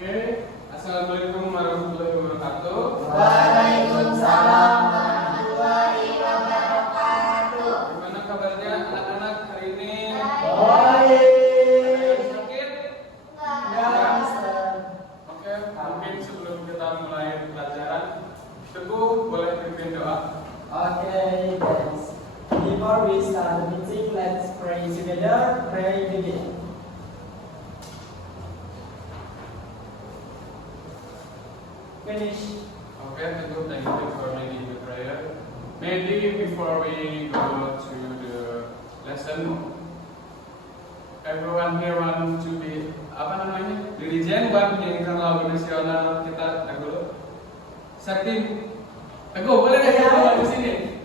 Oke, assalamualaikum warahmatullahi wabarakatuh. Waalaikumsalam warahmatullahi wabarakatuh. Gimana kabarnya anak-anak hari ini? Baik. Sakit? Enggak, Mister. Oke, mungkin sebelum kita mulai pelajaran, Teguh boleh pimpin doa. Okay, guys. Before we start the meeting, let's pray together. Pray begin. Finish. Okay, Teguh, thank you for leading the prayer. Maybe before we go to the lesson, everyone here want to be apa namanya? Dirijen buat menyanyikan lagu nasional kita dahulu. Sakti, Teguh boleh nggak kita bawa di sini?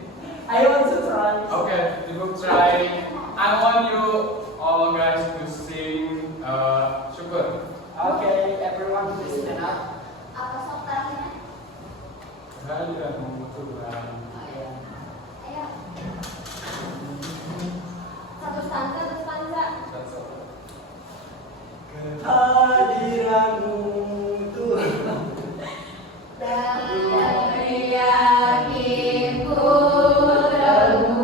I want to try. Okay, you will try. I want you all guys to sing syukur. Okay, everyone please stand up. Apa sok terakhirnya? Kehadiran Tuhan. Ayo. Satu stanza. Kehadiranmu Tuhan. Dan yakin padamu,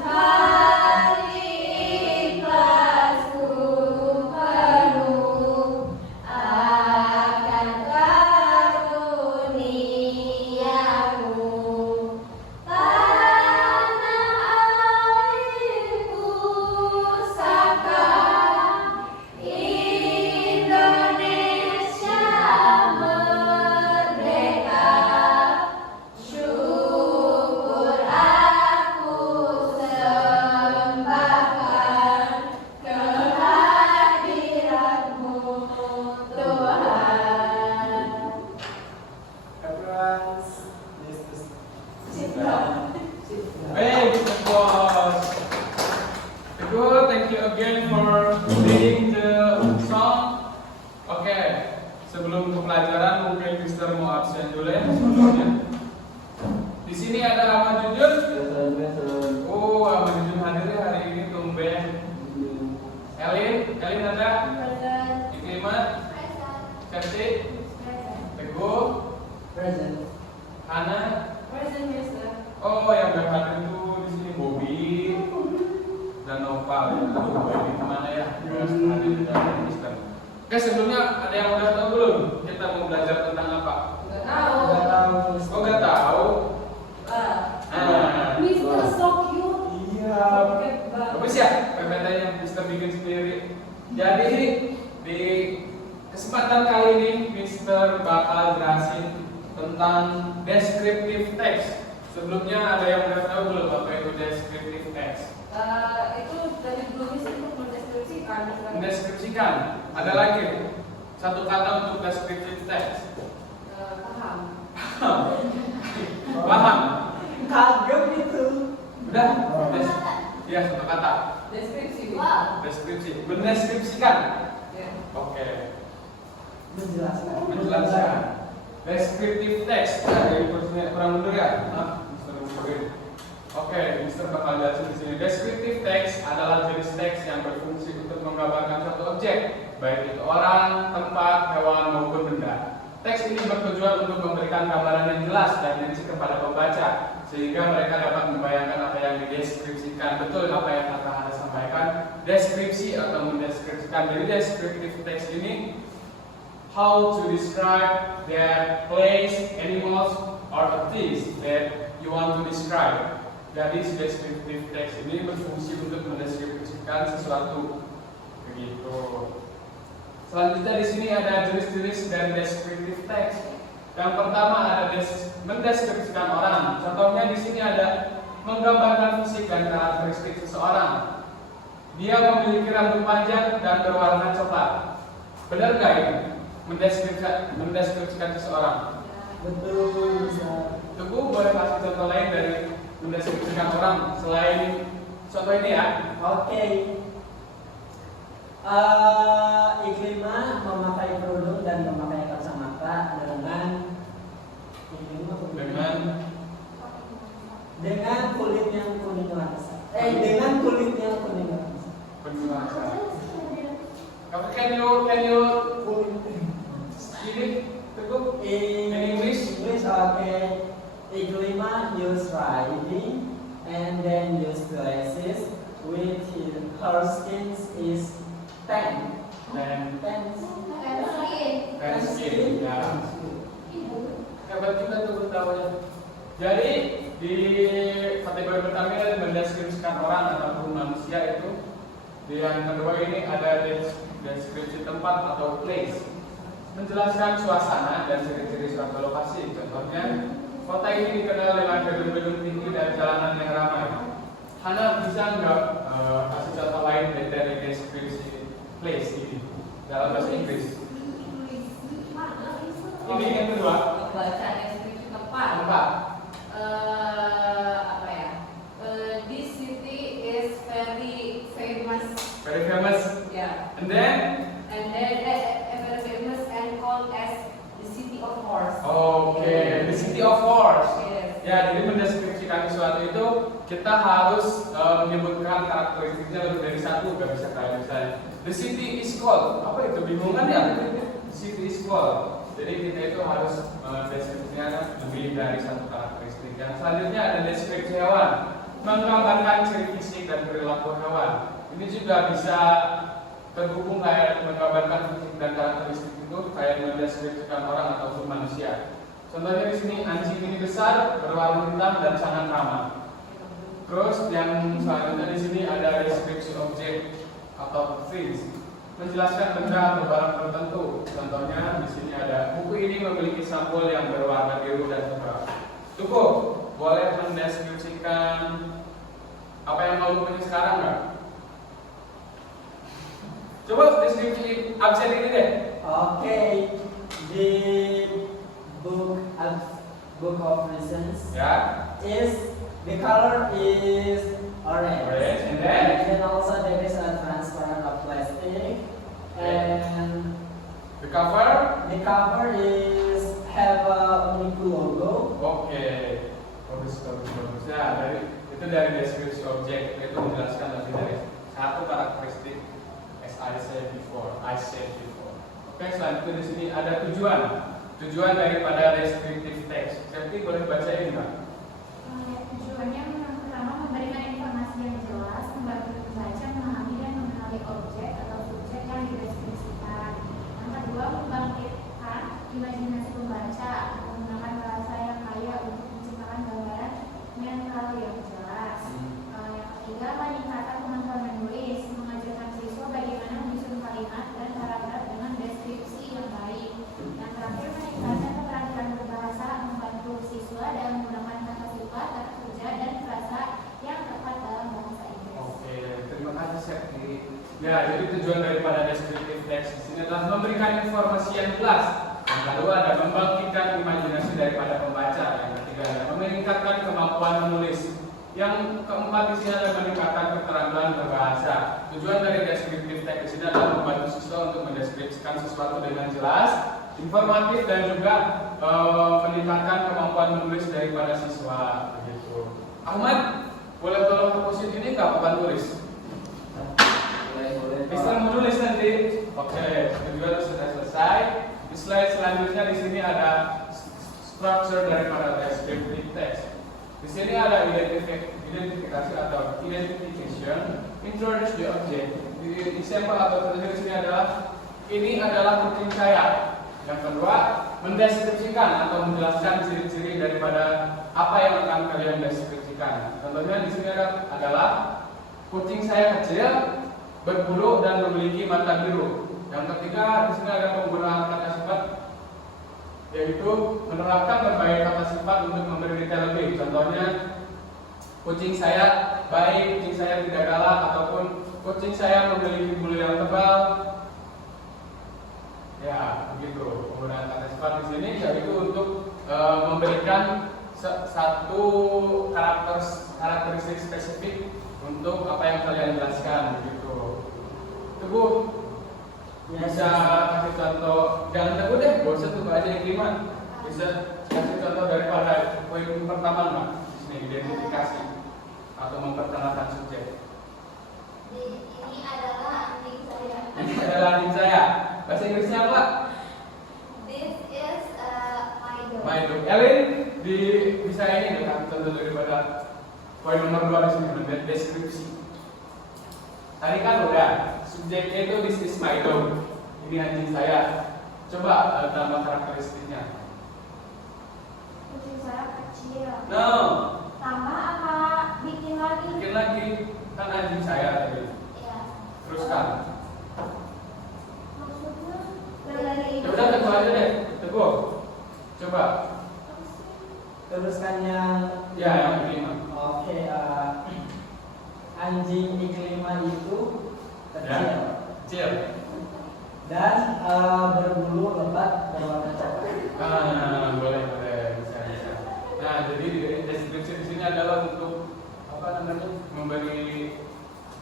hati ikhlasku penuh akan karuniamu. Tanah airku saka Indonesia merdeka, syukur aku sembahkan kehadiranmu Tuhan. Everyone please sit down. Sit down. Hey, Mr. Boss. Teguh, thank you again for leading the song. Oke, sebelum ke pelajaran mungkin Mister mau absen dulu ya sebelumnya. Di sini ada Ahmad Jujun. Oh, Ahmad Jujun hadir ya hari ini tumben. Elin ada. Iklimat, Certi, Teguh, Present. Hana. Oh, yang gak hadir itu di sini Bobby dan Nopal. Aduh, Bobby kemana ya? Harus hadir di dalam Mister. Oke, sebelumnya ada yang udah tahu belum? Kita mau belajar tentang apa? Nggak tahu. Oh, nggak tahu. Mister so cute. Iya. Bagus ya, PPT-nya Mister bikin sendiri. Jadi di kesempatan kali ini Mister bakal jelasin tentang descriptive text. Sebelumnya ada yang udah tahu belum apa itu descriptive text? Itu dari dulu sih untuk mendeskripsikan. Mendeskripsikan. Ada lagi satu kata untuk descriptive text. Paham. Paham? Kagum itu. Udah? Iya, satu kata. Deskripsi. Wow. Deskripsi. Mendeskripsikan. Ya. Oke. Menjelaskan. Menjelaskan. Descriptive text. Dari kursinya kurang mundur ya? Mister mundurin. Oke, Mister bakal jelasin di sini. Descriptive text adalah jenis teks yang berfungsi untuk menggambarkan suatu objek, baik itu orang, tempat, hewan maupun benda. Teks ini bertujuan untuk memberikan gambaran yang jelas dan rinci kepada pembaca, sehingga mereka dapat membayangkan apa yang dideskripsikan. Betul apa yang Kakak Hana sampaikan, deskripsi atau mendeskripsikan. Jadi descriptive text ini how to describe that place, animals, or things that you want to describe. Jadi descriptive text ini berfungsi untuk mendeskripsikan sesuatu. Begitu. Selanjutnya di sini ada jenis-jenis dari descriptive text. Yang pertama ada mendeskripsikan orang. Contohnya di sini ada menggambarkan fisik dan karakteristik seseorang. Dia memiliki rambut panjang dan berwarna coklat. Benar nggak ini? Mendeskripsikan seseorang. Betul. Teguh boleh kasih contoh lain dari mendeskripsikan orang selain contoh ini ya? Oke. Iklimah memakai kerudung dan memakai kacamata dengan kulit yang kuning langsat. Dengan kulit yang kuning langsat. Can you and then use glasses with her skin is tan. Dan Pensil. skin, ya. Hebat juga tuh tahunya. Jadi di kategori pertama ini mendeskripsikan orang ataupun manusia itu. Di yang kedua ini ada deskripsi tempat atau place, menjelaskan suasana dan ciri-ciri suatu lokasi. Contohnya, kota ini dikenal dengan gedung-gedung tinggi dan jalanan yang ramai. Hana bisa nggak kasih contoh lain dari deskripsi place ini dalam bahasa Inggris? Ini yang kedua. Baca deskripsi tempat. Tempat. Apa ya? This city is very famous. Very famous. Yeah. And then, Very famous and called as the city of horse. okay, the city of horse. Yes. Ya, jadi mendeskripsikan sesuatu itu kita harus menyebutkan karakteristiknya lebih dari satu, gak bisa kayak misalnya the city is called. Apa itu? Bingung kan ya? The city is called. Jadi kita itu harus deskripsinya lebih dari satu karakteristik. Yang selanjutnya ada deskripsi hewan, menggambarkan ciri fisik dan perilaku hewan. Ini juga bisa terhubung kayak menggambarkan fisik dan karakteristik itu kayak mendeskripsikan orang ataupun manusia. Contohnya di sini anjing ini besar, berwarna hitam dan sangat ramah. Terus yang selanjutnya di sini ada deskripsi objek atau things, menjelaskan benda atau barang tertentu. Contohnya di sini ada buku ini memiliki sampul yang berwarna biru dan cerah. Cukup, boleh mendeskripsikan apa yang kamu punya sekarang nggak? Coba deskripsi absen ini deh. Okay, the book of reasons Ya. is the color is orange. Orange, and then? Also there is a transparent of plastic, and The cover. the cover is have a Uniqlo logo. Oke, bagus. Ya, itu dari deskripsi objek itu menjelaskan lebih dari satu karakteristik. As I said before. Oke, selanjutnya di sini ada tujuan daripada descriptive text. Jadi boleh bacain nggak? Tujuannya yang pertama memberikan informasi yang jelas, membantu pembaca memahami dan mengenali objek atau subjek yang dideskripsikan. Yang kedua, membangkitkan imajinasi pembaca menggunakan bahasa yang kaya untuk menciptakan gambaran mental yang jelas. Yang ketiga, meningkatkan kemampuan menulis, mengajarkan siswa bagaimana menyusun kalimat dan paragraf dengan deskripsi yang baik. Yang terakhir, meningkatkan keterampilan berbahasa, membantu siswa dalam menggunakan kata sifat, kata kerja, dan frasa yang tepat dalam bahasa Inggris. Oke, terima kasih Septi. Ya, jadi tujuan daripada descriptive text di sini adalah memberikan informasi yang jelas. Yang kedua ada membangkitkan imajinasi daripada pembaca. Yang ketiga ada meningkatkan kemampuan menulis. Yang keempat di sini adalah meningkatkan keterampilan berbahasa. Tujuan dari descriptive text di sini adalah membantu siswa untuk mendeskripsikan sesuatu dengan jelas, informatif, dan juga meningkatkan kemampuan menulis daripada siswa. Begitu. Ahmad, boleh tolong hapusin ini nggak papan tulis? Mister mau nulis nanti. Oke, tujuan sudah selesai. Di slide selanjutnya di sini ada structure daripada descriptive text. Di sini ada identifikasi atau identification, introduce the object. Di sampel atau tertulis di sini adalah ini adalah kucing saya. Yang kedua, mendeskripsikan atau menjelaskan ciri-ciri daripada apa yang akan kalian deskripsikan. Contohnya di sini adalah kucing saya kecil, berbulu dan memiliki mata biru. Yang ketiga, di sini ada penggunaan kata sifat, yaitu menerapkan berbagai kata sifat untuk memberi detail lebih. Contohnya, kucing saya baik, kucing saya tidak galak, ataupun kucing saya memiliki bulu yang tebal. Ya, begitu. Penggunaan kata sifat di sini yaitu untuk memberikan satu karakteristik spesifik untuk apa yang kalian jelaskan, begitu. Teguh, bisa kasih contoh, jangan teguh deh, gak usah tunggu aja yang lima. Bisa kasih contoh daripada poin pertama nggak? Di sini identifikasi atau memperkenalkan subjek. Ini adalah anjing saya. Ini adalah anjing saya. Bahasa Inggrisnya apa? This is my dog. My dog. Elin, bisa ini deh kasih contoh daripada Poin nomor 2 di sini ada deskripsi. Tadi kan udah subjeknya itu this is my dog. Ini anjing saya. Coba tambah karakteristiknya. Kucing saya kecil. No. Tambah apa? Bikin lagi. Bikin lagi kan anjing saya tadi. Iya. Teruskan. Maksudnya dari Ya udah teguh aja deh. Teguh. Coba. Teruskan yang Ya yang kelima. oke, anjing iklima itu kecil Ya. Kecil. dan berbulu lebat berwarna coklat. Boleh bisa. Nah, jadi deskripsi di sini adalah untuk apa namanya memberi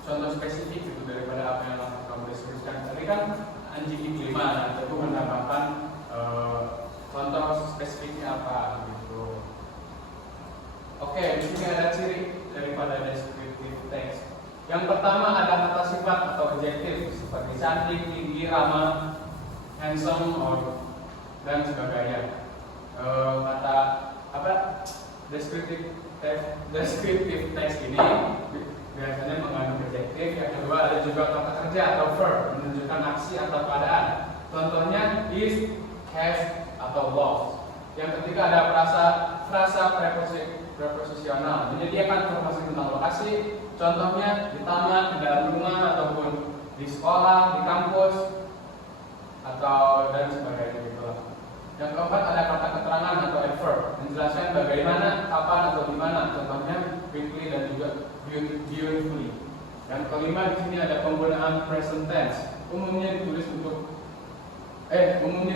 contoh spesifik gitu daripada apa yang kamu deskripsikan. Tadi kan anjing iklima, nah itu menambahkan contoh spesifiknya apa gitu. Oke, di sini ada ciri daripada descriptive text. Yang pertama ada kata sifat atau adjektif seperti cantik, tinggi, ramah, handsome, dan sebagainya. Kata apa? Descriptive text ini biasanya mengandung adjektif. Yang kedua ada juga kata kerja atau verb menunjukkan aksi atau keadaan. Contohnya is, has, atau was. Yang ketiga ada frasa preposisional menyediakan informasi tentang lokasi. Contohnya di taman, di dalam rumah, ataupun di sekolah, di kampus, atau dan sebagainya gitu. Yang keempat ada kata keterangan atau adverb menjelaskan bagaimana, kapan, atau di mana. Contohnya quickly dan juga beautifully. Yang kelima di sini ada penggunaan present tense. Umumnya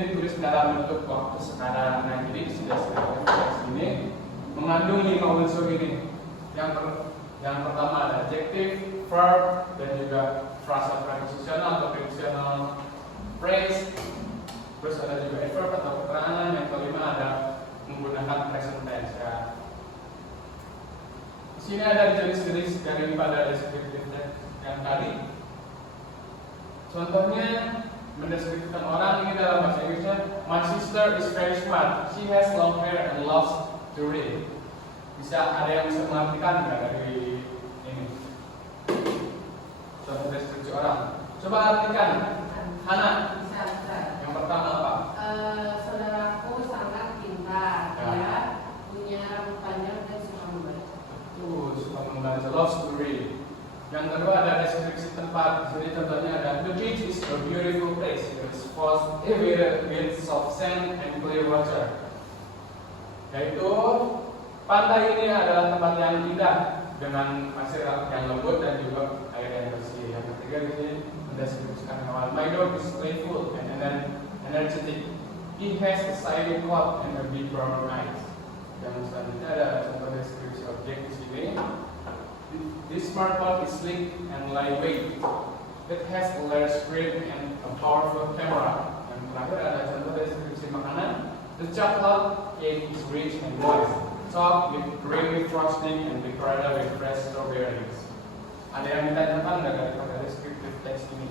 ditulis dalam bentuk waktu sekarang. Nah, jadi sudah ini mengandung 5 unsur ini. Yang pertama ada adjective, verb, dan juga frasa preposisional atau prepositional phrase. Terus ada juga adverb atau keterangan. Yang kelima ada menggunakan present tense ya. Di sini ada jenis-jenis daripada descriptive text yang tadi. Contohnya mendeskripsikan orang ini dalam bahasa Inggrisnya, my sister is very smart. She has long hair and loves to read. Bisa ada yang bisa mengartikan nggak dari ini? Contoh deskripsi orang. Coba artikan, Hana. Bisa. Yang pertama apa? Saudaraku sangat pintar, Ya. ya, punya rambut panjang dan suka membaca. Suka membaca, loves to read. Yang kedua ada deskripsi tempat. Jadi contohnya ada the beach is a beautiful place. It's full with soft sand and clear water. Yaitu pantai ini adalah tempat yang indah dengan pasir yang lembut dan juga air yang bersih. Yang ketiga di sini mendeskripsikan hewan. My dog is playful and energetic. He has a shiny coat and a big brown eyes. Yang selanjutnya ada contoh deskripsi objek di sini. This smartphone is sleek and lightweight. It has a large screen and a powerful camera. Yang terakhir ada contoh deskripsi makanan. The chocolate cake is rich and moist, soft with creamy frosting and decorated with fresh strawberries. Ada yang ditanyakan nggak daripada descriptive text ini?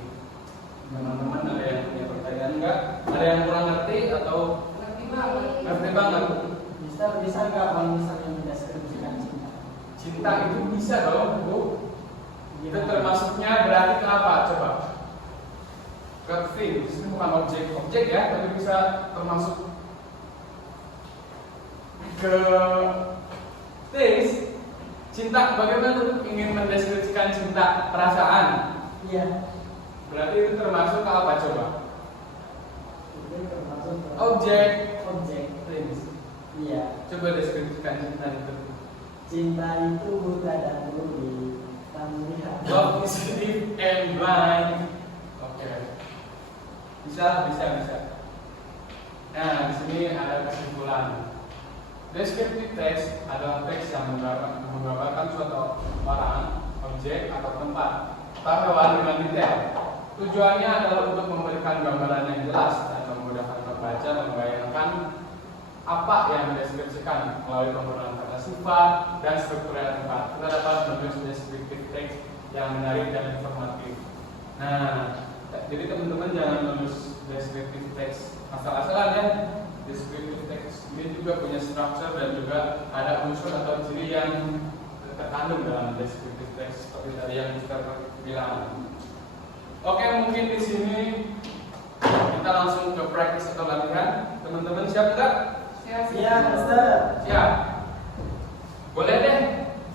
Teman-teman ada yang punya pertanyaan nggak? Ada yang kurang ngerti atau Ngerti banget. ngerti banget? Bisa nggak kalau misalnya mendeskripsikan cinta? Cinta itu bisa dong, Bu. Itu termasuknya berarti ke apa? Coba. Ke thing, itu bukan objek ya, tapi bisa termasuk ke things. Cinta, bagaimana tuh ingin mendeskripsikan cinta, perasaan? Iya. Berarti itu termasuk ke apa coba? Itu termasuk ke Objek. things. Iya. Coba deskripsikan cinta itu. Cinta itu buta dan perlu dilihat. Love is deep and blind. Oke. Bisa. Nah, di sini ada kesimpulan. Descriptive text adalah teks yang menggambarkan suatu orang, objek, atau tempat atau hewan dengan detail. Tujuannya adalah untuk memberikan gambaran yang jelas dan memudahkan pembaca membayangkan apa yang dideskripsikan melalui penggunaan kata sifat dan struktur yang tepat. Kita dapat menulis descriptive text yang menarik dan informatif. Nah, jadi teman-teman jangan menulis descriptive text asal-asalan ya. Descriptive text ini juga punya structure dan juga ada unsur atau ciri yang terkandung dalam descriptive text seperti tadi yang Mister bilang. Oke, mungkin di sini kita langsung ke practice atau latihan. Teman-teman siap nggak? Siap, Mister. Siap. Boleh deh.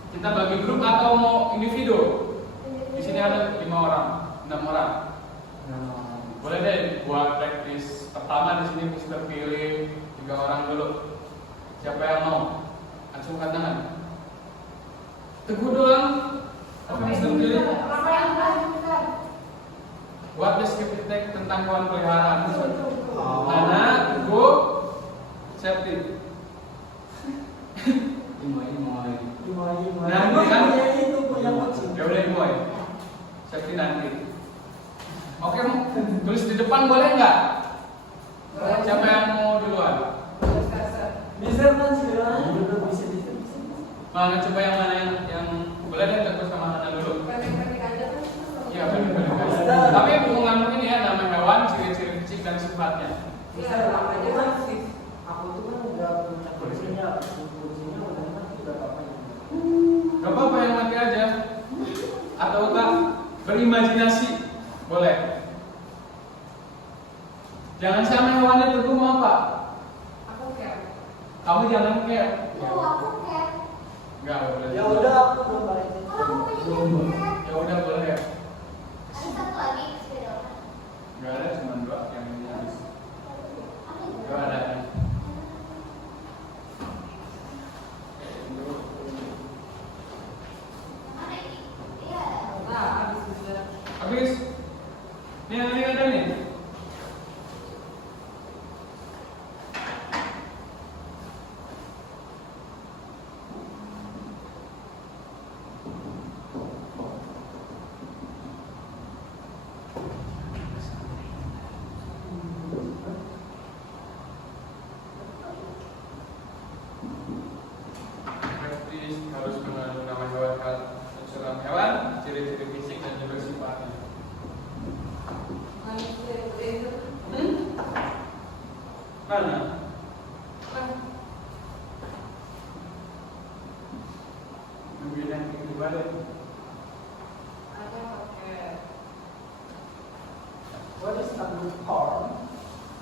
Kita bagi grup atau mau individu? Di sini ada 5 orang, 6 orang. Boleh deh buat practice pertama di sini Mister pilih 3 orang dulu. Siapa yang mau? Acungkan tangan. Teguh doang. Oke, Mister pilih. Buat descriptive text tentang hewan peliharaan. Mana? Teguh. Safety. Nanti kan? Itu punya kucing. Ya udah Imoy. Safety nanti. Oke, tulis di depan boleh nggak? Siapa yang mau duluan? Mister kan sudah bisa. Mana coba yang mana yang boleh deh terus sama Hana dulu. Iya benar. Tapi hubungan ini ya nama hewan, ciri-ciri fisik dan sifatnya. Mister, aku tuh kan udah punya kucingnya udah mati udah bapaknya. Gak apa-apa yang mati aja. Atau enggak berimajinasi boleh. Jangan sama hewannya itu mau apa? Kamu jangan care. Enggak boleh. Ya udah aku belum balik. Ya udah boleh ya. Ada satu lagi sepeda orang. Enggak ada cuma 2 yang ini habis. Enggak ada. Mana ini? Iya. Habis. Nih yang ini ada nih. Harus mengandung nama hewan, ciri-ciri fisik dan juga sifatnya. Mana? Bilang itu balik. What is the word horn?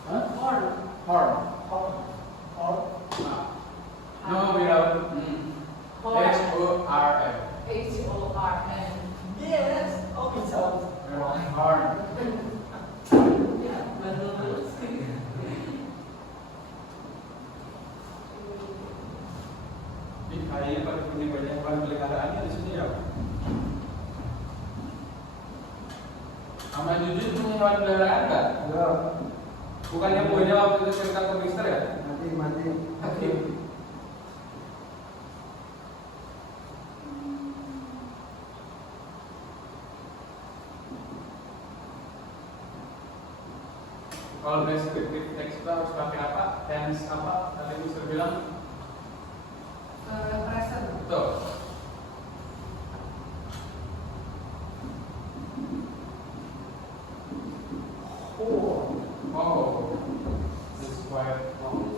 Hah? Horn. Horn. Horn. Horn. No, without H-O-R-N. Yes. Oh, it sounds Horn. Ih, kayaknya pada punya banyak hewan peliharaannya di sini ya. Sama Jujur punya hewan peliharaan nggak? enggak. Bukannya punya waktu itu cerita ke Mister ya? Mati. Oke. Kalau descriptive text itu harus pakai apa? Tense apa? Tadi Mister bilang? Betul. Oh, this is quite long.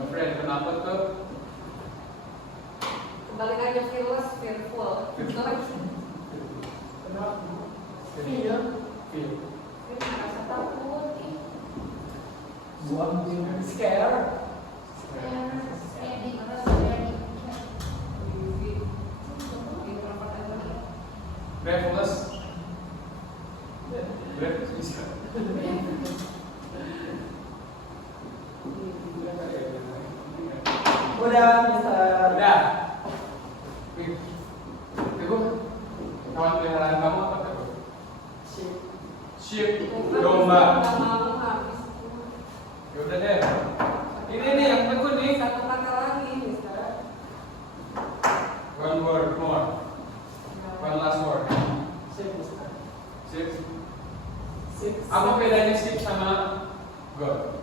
Afraid. Kenapa tuh? Kebalikannya fearless, fearful. Kenapa? Feel. Rasa takut. Buat mungkin scare. Breathless. Breathless bisa. Udah, Mister. Udah. Teguh. Hewan peliharaan kamu apa Teguh? Sheep. Domba. Ya udah deh. Ini nih yang Teguh nih. Satu kata lagi, Mister. One word more. One last word. Sip, Mister. Sheep. Sip. Apa bedanya sheep sama goat?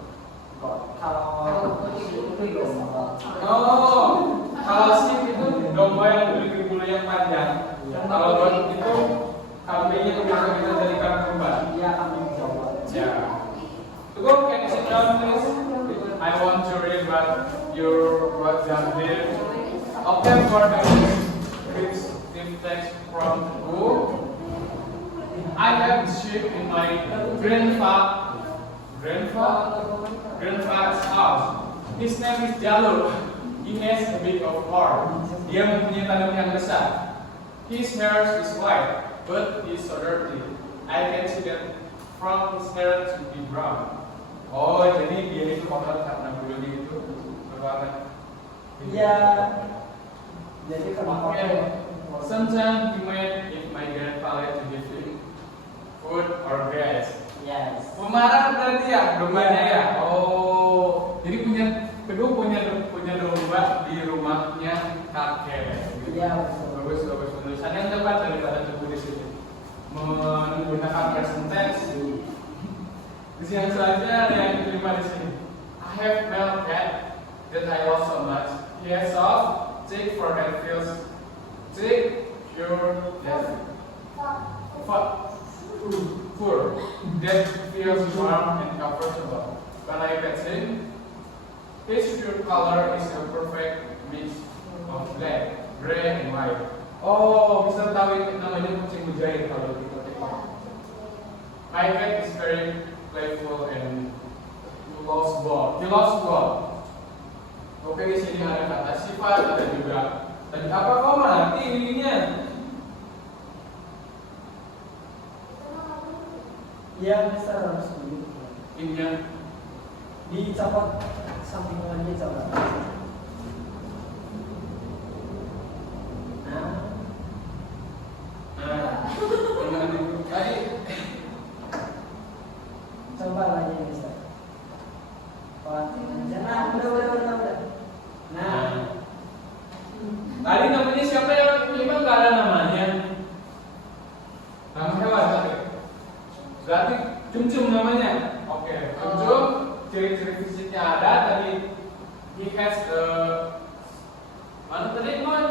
Kalau Kalau itu itu domba. Oh, kalau sheep itu domba yang memiliki bulu yang panjang. Kalau goat itu kambingnya itu bisa kita jadikan kurban. Iya, kami coba. Ya. To go, can you sit down please? I want to read what John did. Okay, for the descriptive text from the book. I have sheep in my grandfather's house. His name is Jalur. He has a big of farm. Dia mempunyai tanam yang besar. His hair is white, but he's so dirty. I can see that from his hair to be brown. Oh, jadi dia itu kotor karena bulunya itu berwarna. Iya. Jadi kenapa? Okay. Sometimes he might eat my grandfather to give him food or grass. Yes. Pemarah berarti ya, dombanya ya. Oh, jadi Teguh punya domba di rumahnya kakek. Iya. Bagus penulisan yang tepat daripada Teguh di sini. Menggunakan present tense. Di sini selanjutnya ada yang diterima di sini. I have male cat that I love so much. He has soft, thick fur that feels thick, pure, fur that feels warm and comfortable. When I pet him, his pure color is a perfect mix of black, gray, and white. Oh, bisa tahu ini namanya kucing mujair kalau kita tengok. My cat is very playful and he loves ball. Oke, di sini ada kata sifat, ada juga tadi apa kok mati ininya? Iya, bisa harus begitu. Ininya Dicopot sampingannya coba. Tadi Coba lagi bisa. Wah, nah, udah. Nah, tadi namanya siapa yang lima nggak ada namanya? Nama hewan tadi. Berarti Cum namanya. Oke, Cum. Ciri-ciri fisiknya ada tadi. He has mana tadi mon?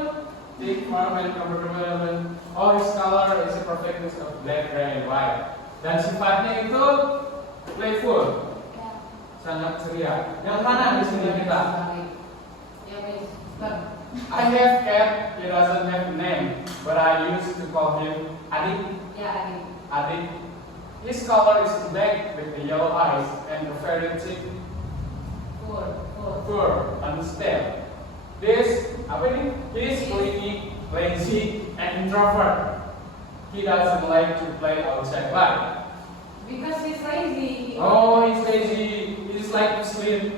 Thick, firm, and comfortable. Oh, his color is a perfect mix of black, gray, and white. Dan sifatnya itu playful, sangat ceria. Yang mana di sini kita? I have cat. He doesn't have a name, but I used to call him Adik. Adik. His color is black with the yellow eyes and a very thick fur on his tail. This, He's clingy, lazy, and introvert. He doesn't like to play outside life. Because he's lazy. Oh, he's lazy. He just like to sleep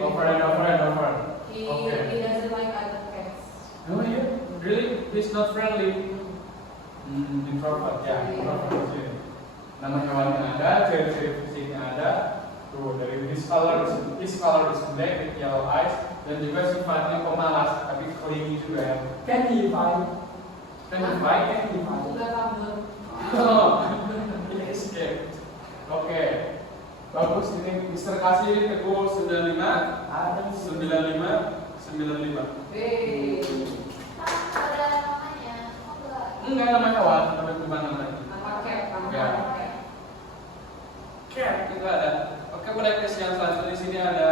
over and over and over. He Okay. doesn't like other cats. Oh yeah, really? He's not friendly. Introvert, ya. Introvert. Nama hewannya ada, ciri-ciri fisiknya ada. Tuh dari his color is black with yellow eyes dan juga sifatnya pemalas tapi clingy juga ya. can he fight? Juga kabur. Oh, ini escape. Oke, bagus ini Mister kasih Teguh 95. Ada 95. Hey. Ada namanya. Enggak nama hewan, nama gimana namanya? Nama cat. Ya. Cat itu ada. Oke, pada tes yang selanjutnya di sini ada.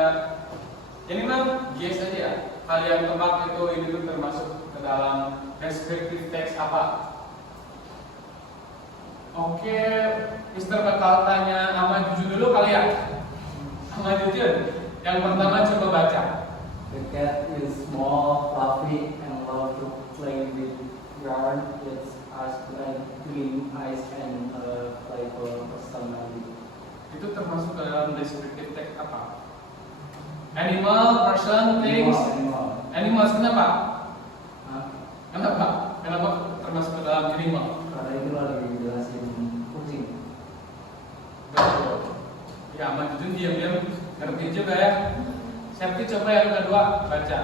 Ini mah guess aja ya. Hal yang tebak itu ini tuh termasuk ke dalam descriptive text apa? Oke, Mister bakal tanya sama Jujun dulu kali ya. Sama Jujun. Yang pertama coba baca. The cat is small, fluffy, and loves to play with yarn. It has black, green eyes and a playful personality. Itu termasuk ke dalam descriptive text apa? Animal, person, things. Animal. Animals kenapa? Hah? Kenapa? Kenapa termasuk ke dalam animal? Karena itu lagi jelasin kucing. Betul. Ya, Mas Jujun diam-diam ngerti juga ya. Septi coba yang kedua baca.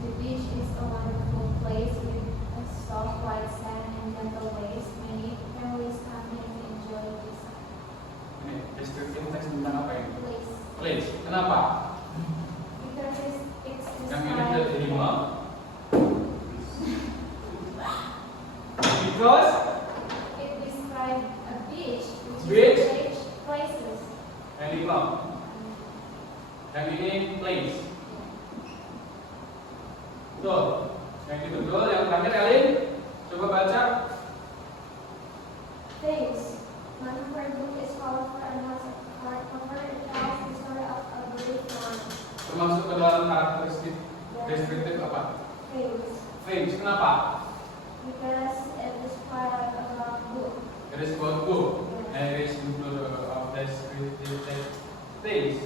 The beach is a wonderful place with a soft white sand and gentle waves. Many families come here to enjoy this Ini descriptive text tentang apa ini? place. Place. Kenapa? Because it's Yang ini described dari animal. Which? places. Yang ini belum. Yang ini place. Betul. Yang ini betul. Yang terakhir Elin, coba baca. Things. Manufactured book is colorful and has a hardcover. It tells the story of a great man. Termasuk ke dalam karakteristik deskriptif apa? Things. Things. Kenapa? Because it describes a book. It is about book. And it is include of descriptive things.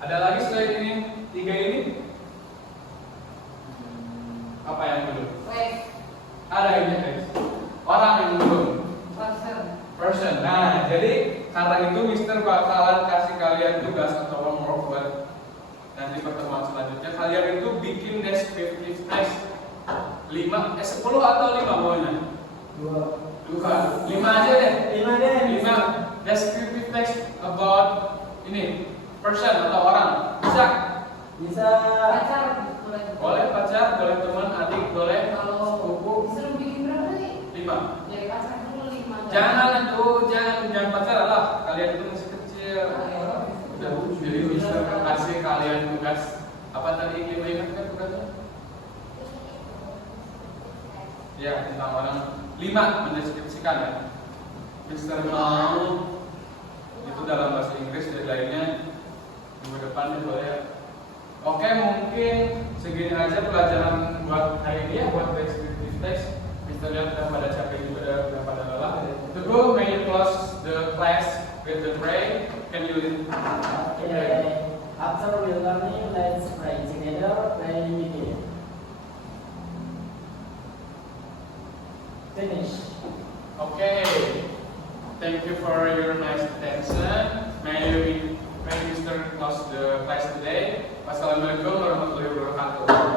Ada lagi selain ini? Tiga ini? Apa yang belum? Place. Ada ini guys. Orang yang belum. Person. Person. Nah, jadi karena itu Mister bakalan kasih kalian tugas atau homework buat nanti pertemuan selanjutnya. Kalian itu bikin descriptive text 10 atau 5 maunya? 2. 5 aja deh. 5 deh. 5 descriptive text about ini person atau orang. Bisa? Bisa. Pacar. Boleh pacar, boleh teman, adik, boleh Kalau sepupu. disuruh bikin berapa nih? 5. Dari pacar dulu 5. Jangan pacaran lah. Kalian itu masih kecil. Udah, jadi Mister kasih kalian tugas apa tadi 5 ingat kan tugasnya? Ya, tentang orang 5 mendeskripsikan ya. Mister mau itu dalam bahasa Inggris dan lainnya minggu depan boleh. Oke, mungkin segini aja pelajaran buat hari ini ya, buat descriptive text. Mister lihat udah pada capek juga, udah pada lelah. To go, may you close the class with the pray. Can you lead? Okay. After we learning, let's pray together. Pray begin. Finish. Okay. Thank you for your nice attention. May Mr. close the class today. Wassalamualaikum warahmatullahi wabarakatuh.